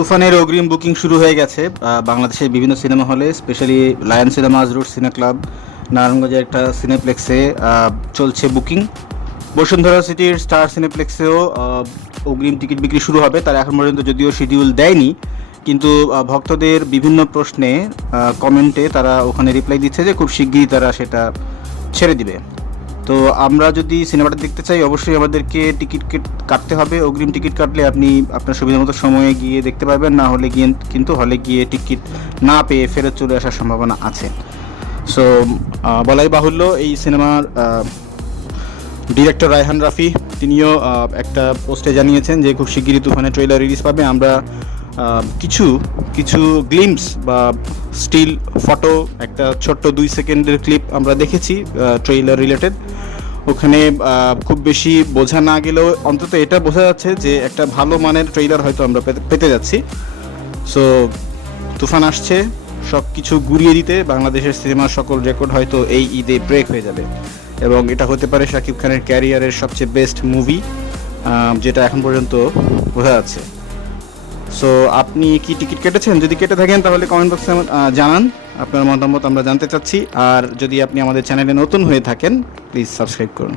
তুফানের অগ্রিম বুকিং শুরু হয়ে গেছে বাংলাদেশের বিভিন্ন সিনেমা হলে, স্পেশালি লায়ন সিনেমাজ, রুট সিনে ক্লাব, নারায়ণগঞ্জের একটা সিনেপ্লেক্সে চলছে বুকিং। বসুন্ধরা সিটির স্টার সিনেপ্লেক্সেও অগ্রিম টিকিট বিক্রি শুরু হবে। তারা এখন পর্যন্ত যদিও শিডিউল দেয়নি, কিন্তু ভক্তদের বিভিন্ন প্রশ্নে কমেন্টে তারা ওখানে রিপ্লাই দিচ্ছে যে খুব শিগগিরই তারা সেটা ছেড়ে দিবে। তো আমরা যদি সিনেমাটা দেখতে চাই, অবশ্যই আমাদেরকে টিকিট কাটতে হবে। অগ্রিম টিকিট কাটলে আপনি আপনার সুবিধা মতো সময়ে গিয়ে দেখতে পারবেন, না হলে গিয়ে কিন্তু হলে গিয়ে টিকিট না পেয়ে ফেরত চলে আসার সম্ভাবনা আছে। সো বলাই বাহুল্য, এই সিনেমার ডিরেক্টর রায়হান রাফি তিনিও একটা পোস্টে জানিয়েছেন যে খুব শিগগিরই তুফানের ট্রেলার রিলিজ পাবে। আমরা কিছু কিছু গ্লিম্পস বা স্টিল ফটো, একটা ছোট্ট 2 সেকেন্ডের ক্লিপ আমরা দেখেছি ট্রেলার রিলেটেড। ওখানে খুব বেশি বোঝা না গেলেও অন্তত এটা বোঝা যাচ্ছে যে একটা ভালো মানের ট্রেলার হয়তো আমরা পেতে যাচ্ছি। সো তুফান আসছে সব কিছু গুড়িয়ে দিতে। বাংলাদেশের সিনেমার সকল রেকর্ড হয়তো এই ঈদে ব্রেক হয়ে যাবে, এবং এটা হতে পারে শাকিব খানের ক্যারিয়ারের সবচেয়ে বেস্ট মুভি, যেটা এখন পর্যন্ত বোঝা যাচ্ছে। সো আপনি কি টিকিট কেটেছেন? যদি কেটে থাকেন তাহলে কমেন্ট বক্সে জানান, আপনার মতামত আমরা জানতে চাচ্ছি। আর যদি আপনি আমাদের চ্যানেলে নতুন হয়ে থাকেন, প্লিজ সাবস্ক্রাইব করুন।